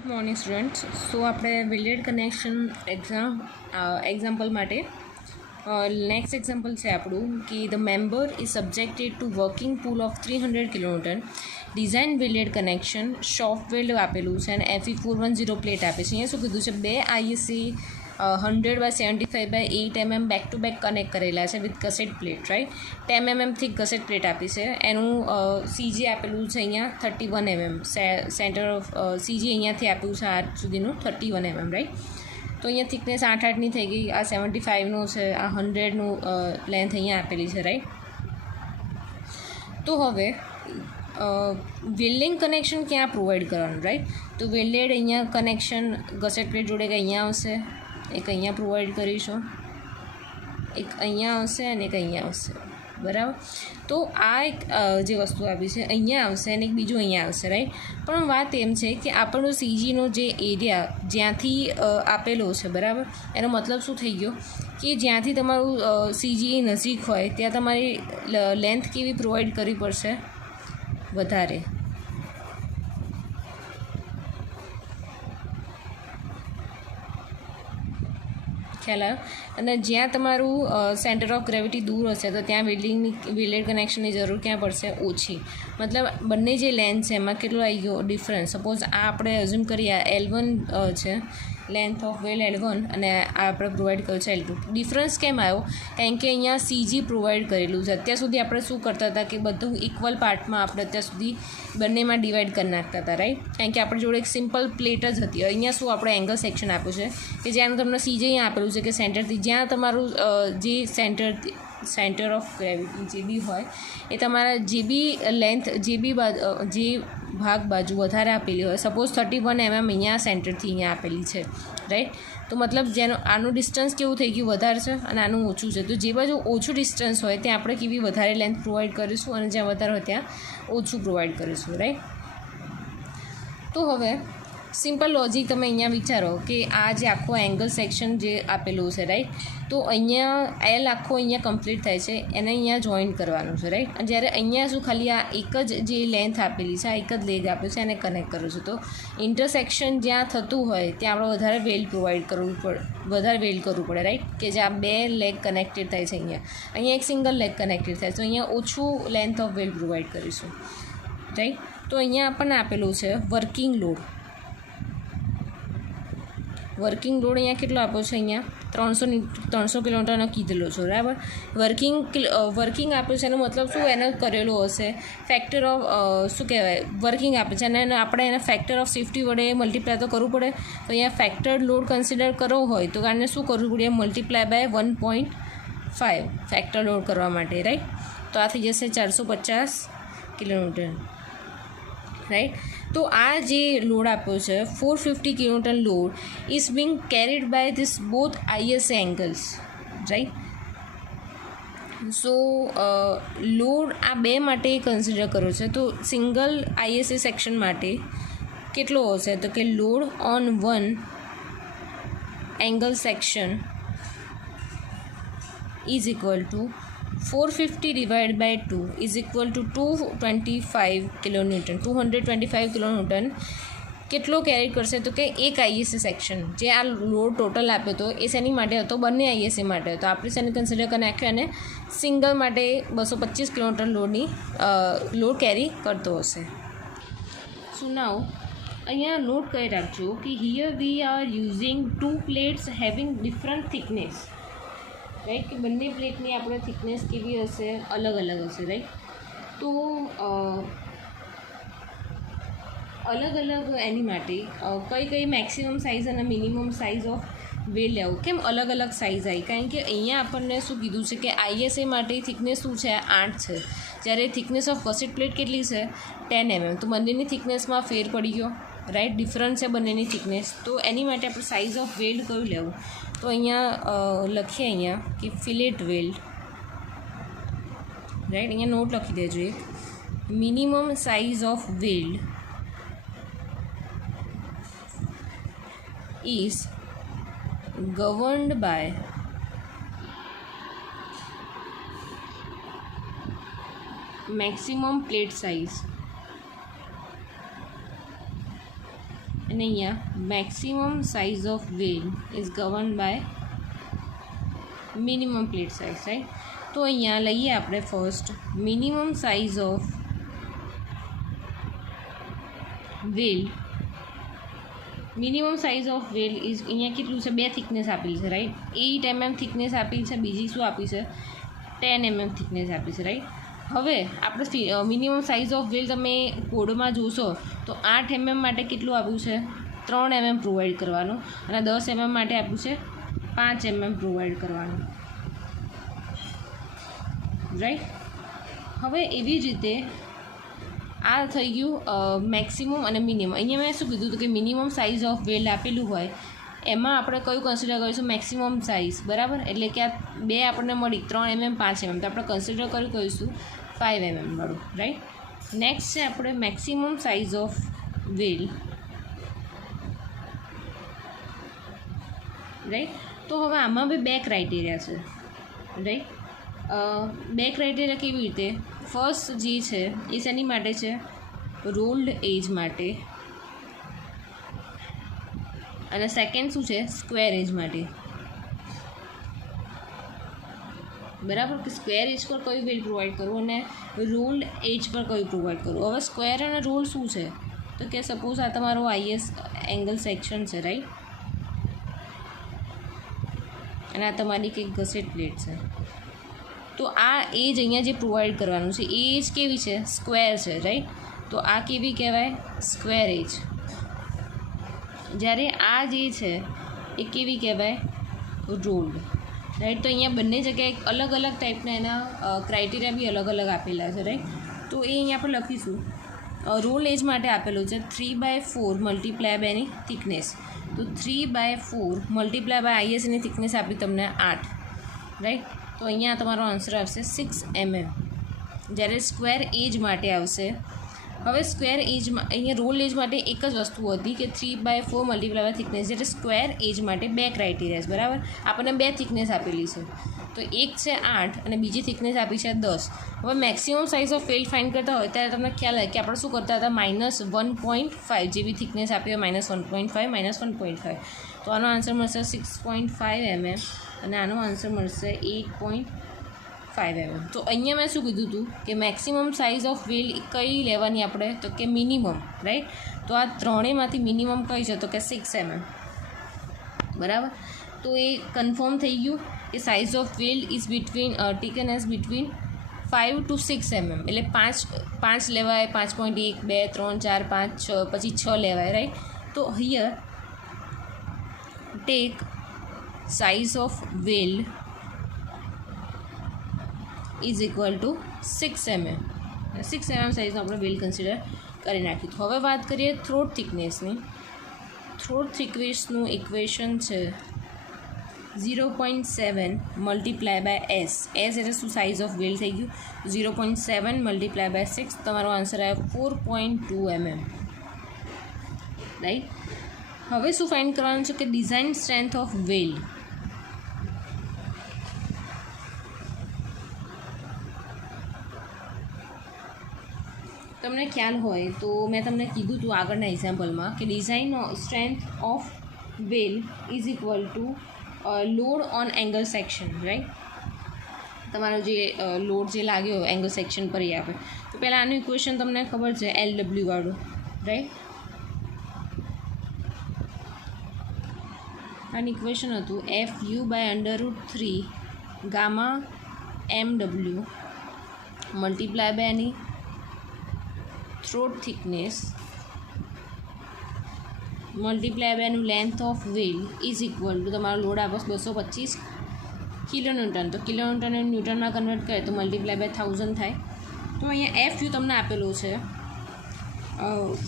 Good morning students. So આપણે welded connection example માટે next example છે આપણું કે the member is subjected to working pull of 300 kilonewton design welded connection soft weld આપેલું છે અને FE410 પ્લેટ આપે છે. અહીંયા શું કીધું છે, બે ISA 100/75/8 back to back connect કરેલા છે with gusset plate, right. 10 mm થી ગસેટ પ્લેટ આપી છે. એનું CG આપેલું છે અહીંયા 31 mm, સેન્ટર ઓફ CG અહીંયાથી આપ્યું છે આ સુધીનું 31 mm, રાઈટ. તો અહીંયા થિકનેસ 8-8ની થઈ ગઈ. આ 75નું છે, આ 100નું લેન્થ અહીંયા આપેલી છે, રાઈટ. તો હવે વેલ્ડિંગ કનેક્શન ક્યાં પ્રોવાઈડ કરવાનું, રાઈટ. તો વેલ્ડેડ અહીંયા કનેક્શન ગસેટ પ્લેટ જોડે કે અહીંયા આવશે, એક અહીંયા પ્રોવાઈડ કરીશું, એક અહીંયા આવશે અને એક અહીંયા આવશે, બરાબર. તો આ એક જે વસ્તુ આપી છે અહીંયા આવશે અને એક બીજું અહીંયા આવશે, રાઈટ. પણ વાત એમ છે કે આપણો CGનો જે એરિયા જ્યાંથી આપેલો છે, બરાબર, એનો મતલબ શું થઈ ગયો કે જ્યાંથી તમારું CG નજીક હોય ત્યાં તમારી લેન્થ કેવી પ્રોવાઈડ કરવી પડશે, વધારે. ખ્યાલ આવ્યો. અને જ્યાં તમારું સેન્ટર ઓફ ગ્રેવિટી દૂર હશે તો ત્યાં વેલ્ડેડ કનેક્શનની જરૂર ક્યાં પડશે, ઓછી. મતલબ બંને જે લેન્થ છે એમાં કેટલો આવી ગયો ડિફરન્સ. સપોઝ આ આપણે અઝ્યુમ કરીએ આ L1 છે, લેન્થ ઓફ વેલ્ડ L1 અને આ આપણે પ્રોવાઈડ કર્યું છે L2. ડિફરન્સ કેમ આવ્યો? કારણ કે અહીંયા CG પ્રોવાઈડ કરેલું છે. અત્યાર સુધી આપણે શું કરતા હતા કે બધું ઇક્વલ પાર્ટમાં આપણે અત્યાર સુધી બંનેમાં ડિવાઈડ કરી નાખતા હતા, રાઈટ. કારણ કે આપણી જોડે એક સિમ્પલ પ્લેટ જ હતી. અહીંયા શું આપણે એંગલ સેક્શન આપ્યું છે કે જ્યાં તમને CG અહીંયા આપેલું છે કે સેન્ટરથી જ્યાં તમારું જે સેન્ટર ઓફ ગ્રેવિટી જે બી હોય એ તમારા જે બી લેન્થ જે ભાગ બાજુ વધારે આપેલી હોય, સપોઝ 31 mm અહીંયા સેન્ટરથી અહીંયા આપેલી છે, રાઈટ. તો મતલબ આનું ડિસ્ટન્સ કેવું થઈ ગયું, વધારે છે અને આનું ઓછું છે. તો જે બાજુ ઓછું ડિસ્ટન્સ હોય ત્યાં આપણે કેવી વધારે લેન્થ પ્રોવાઈડ કરીશું અને જ્યાં વધારે હોય ત્યાં ઓછું પ્રોવાઈડ કરીશું, રાઈટ. તો હવે સિમ્પલ લોજિક તમે અહીંયા વિચારો કે આ જે આખો એંગલ સેક્શન જે આપેલું છે, રાઈટ. તો અહીંયા L આખો અહીંયા કમ્પ્લીટ થાય છે, એને અહીંયા જોઈન્ટ કરવાનું છે, રાઈટ. અને જ્યારે અહીંયા શું ખાલી આ એક જ જે લેન્થ આપેલી છે, આ એક જ લેગ આપ્યું છે, એને કનેક્ટ કરું છું. તો ઇન્ટરસેક્શન જ્યાં થતું હોય ત્યાં આપણે વધારે વેલ્ડ પ્રોવાઈડ કરવું પડે, રાઈટ. કે જે આ બે લેગ કનેક્ટેડ થાય છે અહીંયા એક સિંગલ લેગ કનેક્ટેડ થાય છે, તો અહીંયા ઓછું લેન્થ ઓફ વેલ્ડ પ્રોવાઈડ કરીશું, રાઈટ. તો અહીંયા આપણને આપેલું છે વર્કિંગ લોડ અહીંયા કેટલો આપ્યો છે, અહીંયા 300 કિલોમીટરનો કીધેલો છે, બરાબર. વર્કિંગ આપ્યું છે એનો મતલબ શું, એને કરેલો હશે ફેક્ટર ઓફ શું કહેવાય, વર્કિંગ આપે છે અને આપણે એને ફેક્ટર ઓફ સેફ્ટી વડે મલ્ટીપ્લાય તો કરવું પડે. તો અહીંયા ફેક્ટર લોડ કન્સિડર કરવો હોય તો કારણે શું કરવું પડે, મલ્ટીપ્લાય બાય 1.5 ફેક્ટર લોડ કરવા માટે, રાઈટ. તો આ થઈ જશે 450 કિલોમીટર, રાઈટ. તો આ જે લોડ આપ્યો છે 450 kilometre load is being carried by this both ISA angles, right. So load આ બે માટે કન્સિડર કર્યો છે. તો સિંગલ ISA સેક્શન માટે કેટલો હશે, તો કે load on one angle section is equal two 450 divided by 2 is equal to 225 kilonewton કેટલો કેરી કરશે, તો કે એક ISA સેક્શન જે આ લોડ ટોટલ આપ્યો હતો એ શેની માટે હતો, બંને ISA માટે હતો. આપણે શેને કન્સિડર કરી નાખ્યું અને સિંગલ માટે 225 કિલોમીટર લોડ કેરી કરતો હશે. સો નાઉ અહીંયા નોટ કરી રાખજો કે here we are using 2 plates having different thickness, right. કે બંને પ્લેટની આપણે થિકનેસ કેવી હશે, અલગ હશે, રાઈટ. તો અલગ એની માટે કઈ મેક્સિમમ સાઇઝ અને મિનિમમ સાઇઝ ઓફ વેલ્ડ લેવું. કેમ અલગ સાઇઝ આવી, કારણ કે અહીંયા આપણને શું કીધું છે કે ISA માટે થિકનેસ શું છે, 8 છે, જ્યારે થિકનેસ ઓફ ગસેટ પ્લેટ કેટલી છે, 10 mm. તો બંનેની થિકનેસમાં ફેર પડી ગયો, રાઈટ. ડિફરન્સ છે બંનેની થિકનેસ. તો એની માટે આપણે સાઇઝ ઓફ વેલ્ડ કયું લેવું, તો અહીંયા લખીએ અહીંયા કે ફિલેટ વેલ્ડ, રાઈટ. અહીંયા નોટ લખી દેજો એક, minimum size of weld is governed by maximum plate size અને અહીંયા maximum size of weld is govern by minimum plate size, right. તો અહીંયા લઈએ આપણે first minimum size of weld. Minimum size of weld is અહીંયા કેટલું છે, 2 thickness આપેલી છે, રાઈટ. 8 mm થિકનેસ આપી છે, બીજી શું આપી છે, 10 mm થિકનેસ આપી છે, રાઈટ. હવે આપણે મિનિમમ સાઇઝ ઓફ વેલ તમે કોડમાં જોશો તો 8 mm માટે કેટલું આપ્યું છે, 3 mm પ્રોવાઈડ કરવાનું, અને 10 mm માટે આપ્યું છે 5 mm પ્રોવાઈડ કરવાનું, રાઈટ. હવે એવી જ રીતે આ થઈ ગયું મેક્સિમમ અને મિનિમમ. અહીંયા મેં શું કીધું હતું કે મિનિમમ સાઇઝ ઓફ વેલ આપેલું હોય એમાં આપણે કયું કન્સિડર કરીશું, મેક્સિમમ સાઇઝ, બરાબર. એટલે કે આ 2 આપણને મળી 3 mm 5 mm, તો આપણે કન્સિડર કરીશું 5 mm વાળું, રાઈટ. નેક્સ્ટ છે આપણે maximum size of well, right. તો હવે આમાં બી 2 ક્રાઇટેરિયા છે, રાઈટ. 2 ક્રાઇટેરિયા કેવી રીતે, ફર્સ્ટ જે છે એ શેની માટે છે, રોલ્ડ એજ માટે, અને સેકન્ડ શું છે, સ્ક્વેર એજ માટે, બરાબર. કે સ્ક્વેર એજ પર કયું વેલ પ્રોવાઈડ કરવું અને રોલ્ડ એજ પર કયું પ્રોવાઈડ કરવું. હવે સ્ક્વેર અને રોલ શું છે, તો કે સપોઝ આ તમારો આઈએસ એંગલ સેક્શન છે, રાઈટ, અને આ તમારી કંઈક ગસેટ પ્લેટ છે. તો આ એજ અહીંયા જે પ્રોવાઈડ કરવાનું છે એ એજ કેવી છે, સ્ક્વેર છે, રાઈટ. તો આ કેવી કહેવાય, સ્ક્વેર એજ. જ્યારે આ જે છે એ કેવી કહેવાય, રોલ્ડ, રાઈટ. તો અહીંયા બંને જગ્યાએ અલગ અલગ ટાઈપના એના ક્રાઇટેરિયા બી અલગ અલગ આપેલા છે, રાઈટ. તો એ અહીંયા આપણે લખીશું. રોલ એજ માટે આપેલું છે 3/4 મલ્ટીપ્લાય બાય એની થિકનેસ. તો 3/4 મલ્ટીપ્લાય બાય આઈએસ એની થિકનેસ આપી તમને 8, રાઈટ. તો અહીંયા તમારો આન્સર આવશે 6 mm. જ્યારે સ્ક્વેર એજ માટે આવશે, હવે સ્ક્વેર એજમાં અહીંયા રોલ એજ માટે એક જ વસ્તુ હતી કે 3/4 મલ્ટીપ્લાય બાય થિકનેસ, જ્યારે સ્ક્વેર એજ માટે 2 ક્રાઇટેરિયા છે, બરાબર. આપણને 2 થિકનેસ આપેલી છે, તો એક છે 8 અને બીજી થિકનેસ આપી છે 10. હવે maximum size of well find કરતા હોય ત્યારે તમને ખ્યાલ આવે કે આપણે શું કરતા હતા, -1.5 જેવી થિકનેસ આપી હોય, -1.5 -1.5. તો આનો આન્સર મળશે 6.5 mm અને આનો આન્સર મળશે 8.5 mm. તો અહીંયા મેં શું કીધું હતું કે મેક્સિમમ સાઇઝ ઓફ વેલ કઈ લેવાની આપણે, તો કે મિનિમમ, રાઈટ. તો આ ત્રણેયમાંથી મિનિમમ કઈ છે, તો કે 6 mm, બરાબર. તો એ કન્ફર્મ થઈ ગયું કે size of weld is between taken as between 5 to 6 mm. એટલે 5 લેવાય, 5.1, 2, 3, 4, 5, 6, પછી 6 લેવાય, રાઈટ. તો here take size of whale is equal to 6 mm. 6 mm સાઇઝનો આપણે વેલ કન્સિડર કરી નાખ્યું. હવે વાત કરીએ થ્રોટ થિકનેસની. થ્રોટ થિકનેસનું ઇક્વેશન છે 0.7 મલ્ટીપ્લાય બાય એસ. એસ એટલે શું, સાઇઝ ઓફ વેલ થઈ ગયું. 0.7 મલ્ટીપ્લાય બાય 6, તમારો આન્સર આવે 4.2 mm, રાઈટ. હવે શું ફાઇન્ડ કરવાનું છે કે ડિઝાઇન સ્ટ્રેન્થ ઓફ વેલ. તમને ખ્યાલ હોય તો મેં તમને કીધું હતું આગળના એક્ઝામ્પલમાં કે design strength of weld is equal two load on angle section, right. તમારો જે લોડ જે લાગ્યો એંગલ સેક્શન પર એ આપે. તો પહેલાં આનું ઇક્વેશન તમને ખબર છે, LW વાળું, રાઈટ. આનું ઇક્વેશન હતું FU/√3 gamma MW multiply by એની થ્રોટ થિકનેસ મલ્ટીપ્લાય બાય એનું length of weld is equal to તમારો લોડ આપે 225 કિલોન્યુટન. તો કિલોન્યુટન ન્યૂટનમાં કન્વર્ટ કરે તો મલ્ટીપ્લાય બાય 1000 થાય. તો અહીંયા FU તમને આપેલો છે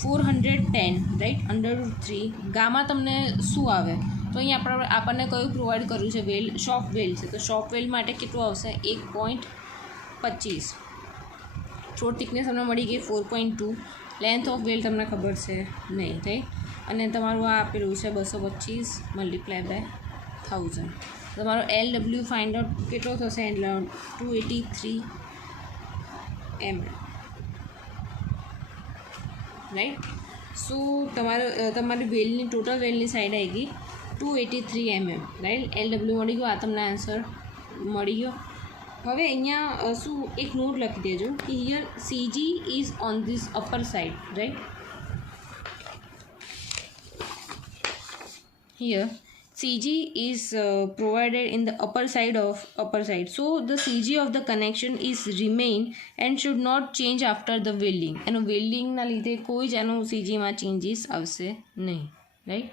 410, રાઈટ, √3. ગામા તમને શું આવે, તો અહીંયા આપણને કયું પ્રોવાઈડ કર્યું છે, વેલ, શોપ વેલ છે. તો શોપ વેલ માટે કેટલું આવશે, 1.25. થ્રોટ થિકનેસ તમને મળી ગઈ 4.2. લેન્થ ઓફ વેલ તમને ખબર છે નહીં, રાઈટ. અને તમારું આ આપેલું છે 225 મલ્ટીપ્લાય બાય 1000. તમારો LW ફાઇન્ડ આઉટ કેટલો થશે, 283 mm, રાઈટ. શું તમારી વેલની ટોટલ વેલની સાઈડ આવી ગઈ 283 mm, રાઈટ. LW મળી ગયો, આ તમને આન્સર મળી ગયો. હવે અહીંયા શું એક નોટ લખી દેજો કે here CG is on this upper side, right. Here CG is provided in the upper side. So the CG of the connection is remain and should not change after the welding. એનું વેલ્ડિંગના લીધે કોઈ જ એનું CGમાં changes આવશે નહીં, right.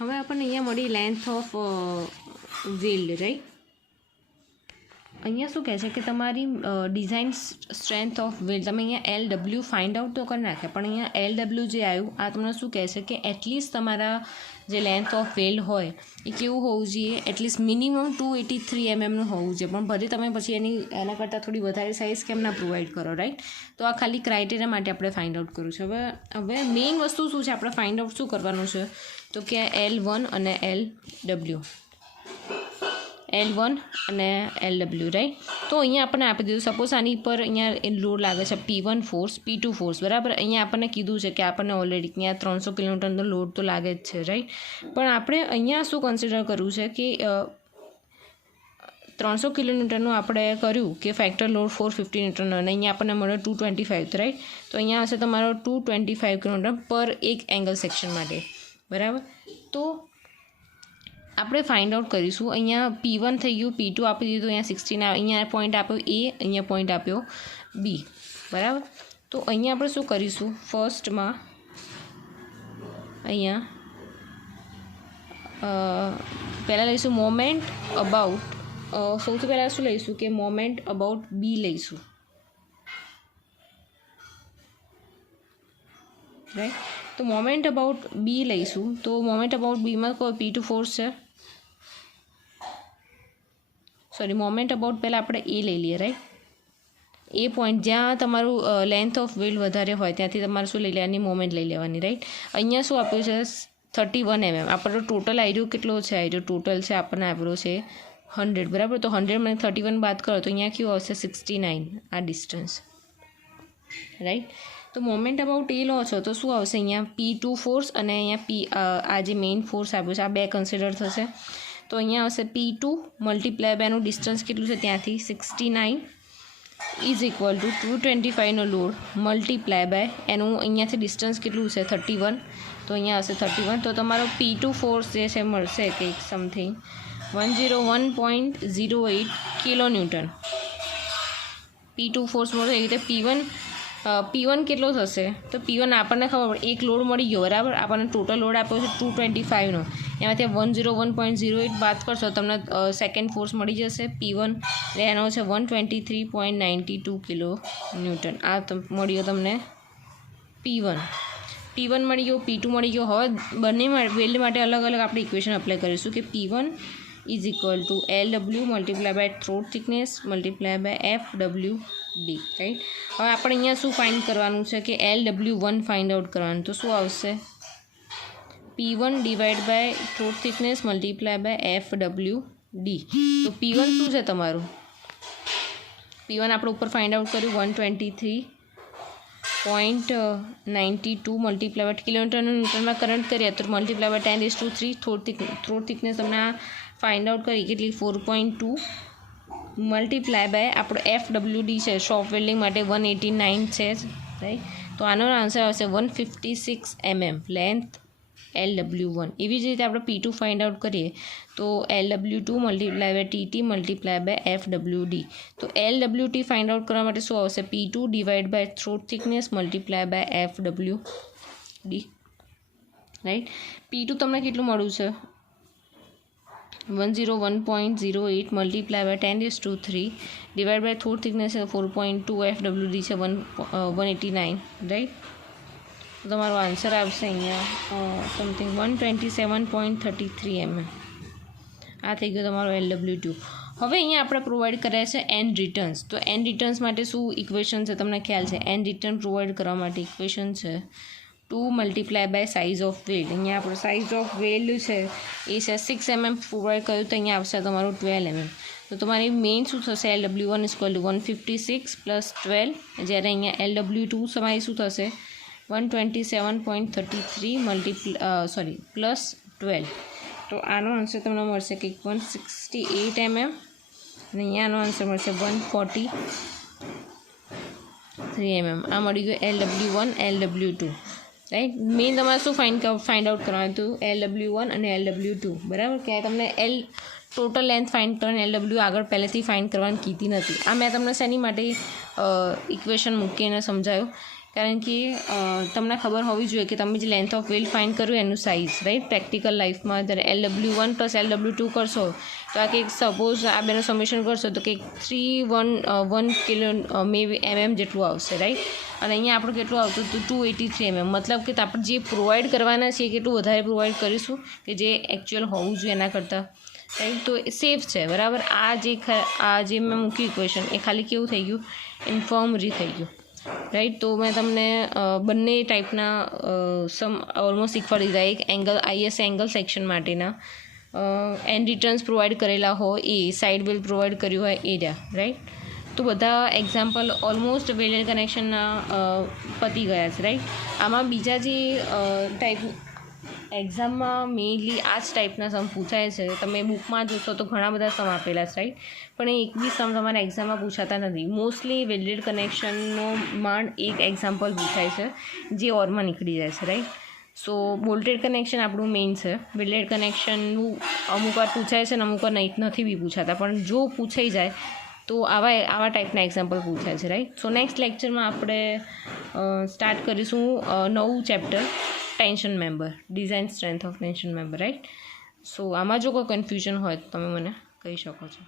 હવે આપણને અહીંયા મળી લેન્થ ઓફ વેલ્ડ, રાઈટ. અહીંયા શું કહે છે કે તમારી ડિઝાઇન સ્ટ્રેન્થ ઓફ વેલ્ડ તમે અહીંયા LW ફાઇન્ડ આઉટ તો કરી નાખ્યા, પણ અહીંયા LW જે આવ્યું આ તમને શું કહે છે કે એટલીસ્ટ તમારા જે લેન્થ ઓફ વેલ્ડ હોય એ કેવું હોવું જોઈએ, એટલીસ્ટ મિનિમમ 283 mm હોવું જોઈએ. પણ ભલે તમે પછી એના કરતાં થોડી વધારે સાઇઝ કેમ ના પ્રોવાઈડ કરો, રાઈટ. તો આ ખાલી ક્રાઇટેરિયા માટે આપણે ફાઇન્ડ આઉટ કર્યું છે. હવે મેઇન વસ્તુ શું છે, આપણે ફાઇન્ડ આઉટ શું કરવાનું છે તો કે L1 અને LW, L1 અને LW, રાઈટ. તો અહીંયા આપણને આપી દીધું, સપોઝ આની પર અહીંયા લોડ લાગે છે P1 ફોર્સ, P2 ફોર્સ, બરાબર. અહીંયા આપણને કીધું છે કે આપણને ઓલરેડી અહીંયા 300 કિલોમીટરનો લોડ તો લાગે જ છે, રાઈટ. પણ આપણે અહીંયા શું કન્સિડર કરવું છે કે 300 કિલોમીટરનું આપણે કર્યું કે ફેક્ટર લોડ 450 ન્યૂટનનો, અને અહીંયા આપણને મળ્યો 225, રાઈટ. તો અહીંયા હશે તમારો 225 કિલોમીટર પર એક એંગલ સેક્શન માટે, બરાબર. તો આપણે ફાઇન્ડ આઉટ કરીશું. અહીંયા P1 થઈ ગયું, P2 આપી દીધું, અહીંયા 16, અહીંયા પોઈન્ટ આપ્યો A, અહીંયા પોઈન્ટ આપ્યો B, બરાબર. તો અહીંયા આપણે શું કરીશું, ફર્સ્ટમાં અહીંયા પહેલાં લઈશું મોમેન્ટ અબાઉટ, સૌથી પહેલાં શું લઈશું કે મોમેન્ટ અબાઉટ B લઈશું, રાઈટ. તો મોમેન્ટ અબાઉટ B લઈશું. તો મોમેન્ટ અબાઉટ બીમાં કોઈ P2 ફોર્સ છે, મોમેન્ટ અબાઉટ પહેલાં આપણે A લઈ લઈએ, રાઈટ. એ પોઈન્ટ જ્યાં તમારું લેન્થ ઓફ વેલ્ડ વધારે હોય ત્યાંથી તમારે શું લઈ લેવાની, મોમેન્ટ લઈ લેવાની, રાઈટ. અહીંયા શું આપ્યું છે 31 mm. આપણો ટોટલ આઈડિયો કેટલો છે, આઈડિયો ટોટલ છે આપણને આપેલો છે 100, બરાબર. તો 100 માં 31 બાદ કરો તો અહીંયા કેવું આવશે 69 આ ડિસ્ટન્સ, રાઈટ. તો મોમેન્ટ અબાઉટ એ લો છો તો શું આવશે, અહીંયા P2 ફોર્સ અને અહીંયા આ જે મેઇન ફોર્સ આપ્યો છે આ બે કન્સિડર થશે. તો અહીંયા આવશે P2 મલ્ટીપ્લાય બાય એનું ડિસ્ટન્સ કેટલું છે ત્યાંથી 69 ઇઝ ઇક્વલ ટુ 225નો લોડ મલ્ટીપ્લાય બાય એનું અહીંયાથી ડિસ્ટન્સ કેટલું છે 31. તો અહીંયા આવશે 31. તો તમારો P2 ફોર્સ જે છે મળશે કંઈક something 101.08 kilo newton P2 force મળશે. એ રીતે P1 કેટલો થશે, તો P1 આપણને ખબર પડે એક લોડ મળી ગયો, બરાબર. આપણને ટોટલ લોડ આપ્યો છે 225નો, એમાંથી 101.08 બાદ કરશો તમને સેકન્ડ ફોર્સ મળી જશે P1, એટલે એનો છે 123.92 કિલો ન્યૂટન. આ મળ્યો તમને P1 મળી ગયો, P2 મળી ગયો. હવે બંને વેલ્ડ માટે અલગ અલગ આપણે ઇક્વેશન અપ્લાય કરીશું કે P1 is equal to LW multiply by throat thickness multiply by FWD, right. હવે આપણે અહીંયા શું ફાઇન્ડ કરવાનું છે કે LW1 ફાઇન્ડ આઉટ કરવાનું. તો શું આવશે P1 divide by throat thickness multiply by FWD. તો P1 શું છે તમારું, P1 આપણે ઉપર ફાઇન્ડ આઉટ કર્યું 123.92 મલ્ટીપ્લાય બાય કિલોમીટરનું ન્યૂટનમાં કરંટ કરીએ તો મલ્ટીપ્લાય બાય 10⁻³ થ્રોટ થિકનેસ તમને આ ફાઇન્ડ આઉટ કરી કેટલી 4.2 મલ્ટીપ્લાય બાય આપણો FWD છે શોપ વેલ્ડિંગ માટે 189 છે, રાઈટ. તો આનો આન્સર આવશે 156 mm લેન્થ LW1. એવી જ રીતે આપણે P2 ફાઇન્ડ આઉટ કરીએ તો LW2 multiply by TT multiply by FWD. તો LWT ફાઇન્ડ આઉટ કરવા માટે શું આવશે P2 divide by throat thickness multiply by FWD, right. P2 તમને કેટલું મળ્યું છે 101.08 multiply by 10⁻³ divide by throat thickness 4.2 FWD છે 189, રાઈટ. તો તમારો આન્સર આવશે અહીંયા સમથિંગ 127.33 mm. આ થઈ ગયો તમારો LW2. હવે અહીંયા આપણે પ્રોવાઈડ કર્યા છે એન્ડ રિટર્ન્સ. તો એન્ડ રિટર્ન્સ માટે શું ઇક્વેશન છે તમને ખ્યાલ છે, એન્ડ રિટર્ન પ્રોવાઈડ કરવા માટે ઇક્વેશન છે 2 multiply by size of weld. અહીંયા આપણો સાઇઝ ઓફ વેલ્ડ છે એ છે 6 mm પ્રોવાઈડ કર્યું તો અહીંયા આવશે તમારું 12 mm. તો તમારી મેઇન શું થશે LW1 ઇઝ ઇક્વલ ટુ 156 + 12, જ્યારે અહીંયા LW2 તમારી શું થશે 127.33 પ્લસ 12, તો આનો આન્સર તમને મળશે કંઈક 168 mm, અને અહીંયાનો આન્સર મળશે 143 mm. આ મળી ગયું LW1 LW2, રાઈટ. મેઇન તમારે શું ફાઇન્ડ આઉટ કરવાનું હતું, LW1 અને LW2, બરાબર. કે તમને ટોટલ લેન્થ ફાઇન્ડ કરવાની LW આગળ પહેલેથી ફાઇન્ડ કરવાની કીધી નથી. આ મેં તમને શેની માટે ઇક્વેશન મૂકીને સમજાયું, કારણ કે તમને ખબર હોવી જોઈએ કે તમે જે લેન્થ ઓફ વેલ ફાઇન્ડ કર્યું એનું સાઇઝ, રાઈટ. પ્રેક્ટિકલ લાઈફમાં જ્યારે LW1 પ્લસ LW2 કરશો તો આ કંઈક સપોઝ આ બેનો સમેશન કરશો તો કંઈક 311 કિલો mm જેટલું આવશે, રાઈટ. અને અહીંયા આપણું કેટલું આવતું હતું 283 mm. મતલબ કે આપણે જે પ્રોવાઈડ કરવાના છીએ કેટલું વધારે પ્રોવાઈડ કરીશું કે જે એકચ્યુઅલ હોવું જોઈએ એના કરતાં, રાઈટ. તો એ સેફ છે, બરાબર. આ જે મેં મૂક્યું ઇક્વેશન એ ખાલી કેવું થઈ ગયું, ઇન્ફોર્મરી થઈ ગયું, રાઈટ. તો મેં તમને બંને ટાઈપના સમ ઓલમોસ્ટ શીખવાડી દીધા. એક એંગલ IS એંગલ સેક્શન માટેના એન્ડ રિટર્ન્સ પ્રોવાઈડ કરેલા હોય એ, સાઇડ વેલ પ્રોવાઈડ કર્યું હોય એ રહ્યા, રાઈટ. તો બધા એક્ઝામ્પલ ઓલમોસ્ટ વેલ્ડેડ કનેક્શનના પતી ગયા છે, રાઈટ. આમાં બીજા જે ટાઈપ એક્ઝામમાં મેઇનલી આ જ ટાઈપના સમ પૂછાય છે. તમે બુકમાં જોશો તો ઘણા બધા સમ આપેલા છે, રાઈટ. પણ એક બી સમ તમારા એક્ઝામમાં પૂછાતા નથી. મોસ્ટલી વેલ્ડેડ કનેક્શનનો માંડ એક એક્ઝામ્પલ પૂછાય છે જે ઓરમાં નીકળી જાય છે, રાઈટ. સો બોલ્ટેડ કનેક્શન આપણું મેઇન છે. વેલ્ડેડ કનેક્શનનું અમુક વાર પૂછાય છે અને અમુક વાર નથી બી પૂછાતા, પણ જો પૂછાઈ જાય તો આવા ટાઈપના એક્ઝામ્પલ પૂછાય છે, રાઈટ. સો નેક્સ્ટ લેક્ચરમાં આપણે સ્ટાર્ટ કરીશું નવું chapter, tension member, design strength of tension member, right. So આમાં જો કોઈ કન્ફ્યુઝન હોય તો તમે મને કહી શકો છો.